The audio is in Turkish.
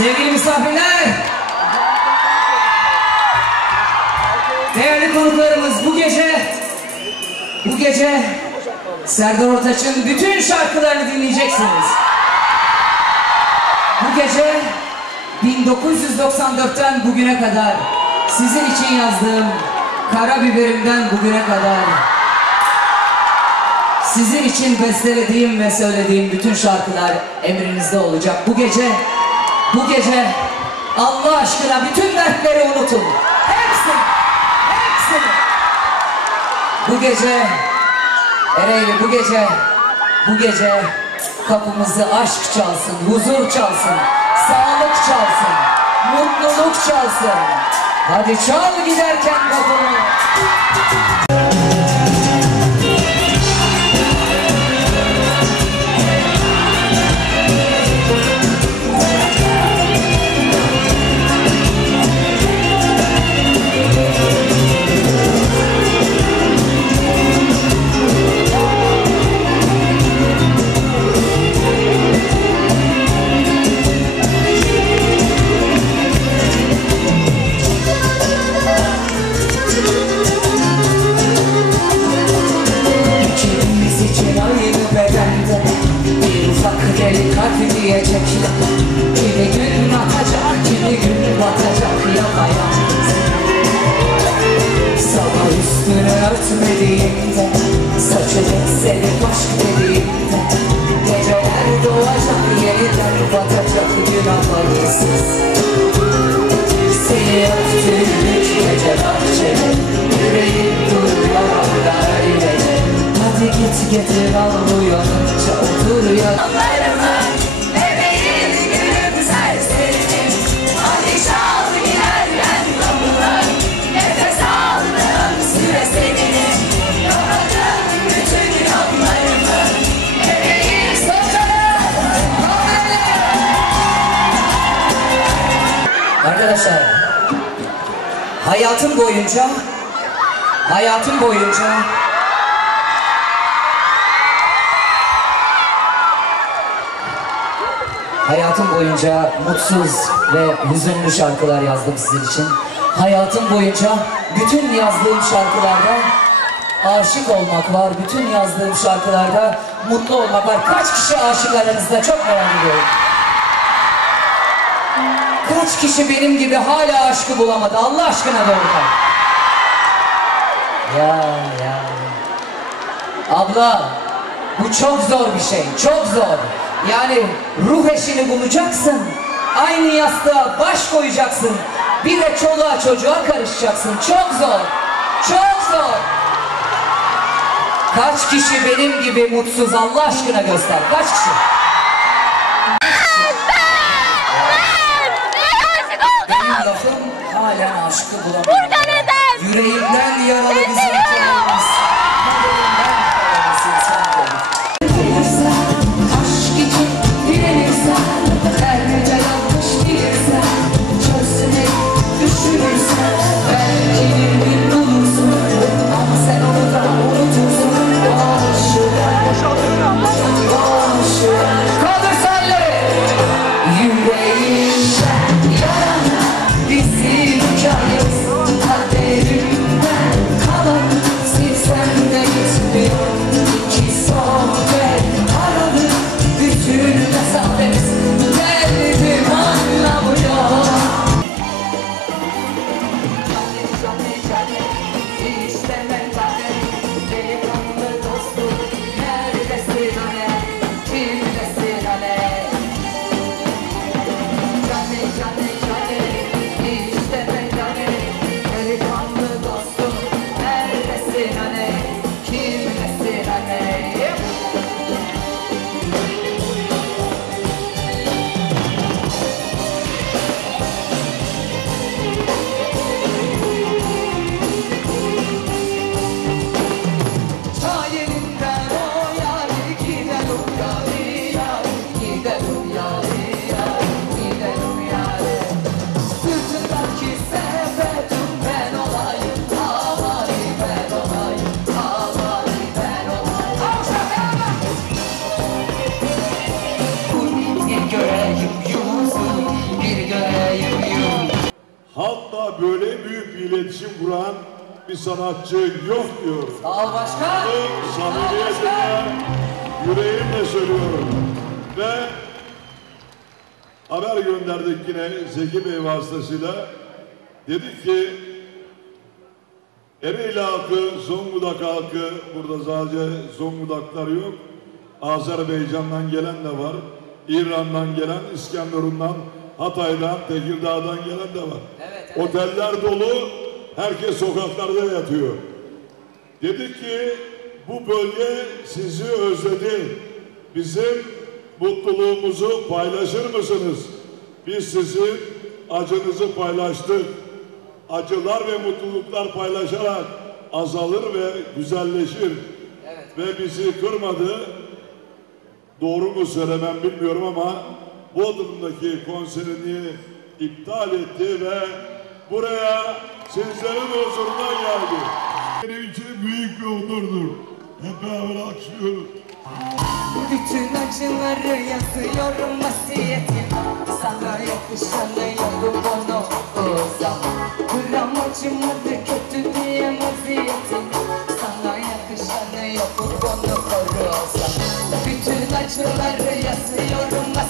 Sevgili misafirler, değerli konuklarımız bu gece, bu gece Serdar Ortaç'ın bütün şarkılarını dinleyeceksiniz. Bu gece 1994'ten bugüne kadar sizin için yazdığım Karabiberim'den bugüne kadar sizin için bestelediğim ve söylediğim bütün şarkılar emrinizde olacak. Bu gece, bu gece Allah aşkına bütün dertleri unutun. Hepsini, hepsini. Bu gece, Ereğli bu gece, bu gece kapımızı aşk çalsın, huzur çalsın, sağlık çalsın, mutluluk çalsın. Hadi çal giderken kapımı. Örtmediğimde Saçını sevip aşk dediğimde Geceler doğacak, yeniden batacak gün amansız Seni öptüğüm üç gece bahçede Yüreğim duruyor öylece Hadi git getir Arkadaşlar hayatım boyunca hayatım boyunca Hayatım boyunca mutsuz ve hüzünlü şarkılar yazdım sizin için. Hayatım boyunca bütün yazdığım şarkılarda aşık olmak var. Bütün yazdığım şarkılarda mutlu olmak var. Kaç kişi aşık aranızda çok merak ediyorum. Kaç kişi benim gibi hala aşkı bulamadı Allah aşkına doğrudan. Ya ya. Abla bu çok zor bir şey çok zor. Yani ruh eşini bulacaksın. Aynı yastığa baş koyacaksın. Bir de çoluğa çocuğa karışacaksın. Çok zor. Çok zor. Kaç kişi benim gibi mutsuz Allah aşkına göster. Kaç kişi? Lafım halen aşkı bulamadım. Burada neden? Yüreğimden iletişim kuran bir sanatçı yok diyorum. Sağ ol başkan. Bunu başkan. yüreğimle söylüyorum. Ve haber gönderdik yine Zeki Bey vasıtasıyla. Dedik ki Ereğli halkı, Zonguldak halkı, burada sadece Zonguldaklar yok. Azerbaycan'dan gelen de var. İran'dan gelen, İskenderun'dan, Hatay'dan, Tekirdağ'dan gelen de var. Evet, evet. Oteller dolu, herkes sokaklarda yatıyor. Dedik ki bu bölge sizi özledi. Bizim mutluluğumuzu paylaşır mısınız? Biz sizin acınızı paylaştık. Acılar ve mutluluklar paylaşarak azalır ve güzelleşir. Evet. Ve bizi kırmadı. Doğru mu söylemem bilmiyorum ama Bodrum'daki konserini iptal etti ve buraya sizlerin huzuruna geldi. Benim için büyük bir onurdur. Hep beraber alkışlıyoruz. Bütün acıları yazıyorum vasiyetim Sana yakışanı yolu bana uzak Gram acımadı kötü diye vaziyetim Sana yakışanı yolu bana koru uzak Bütün acıları yazıyorum vasiyetim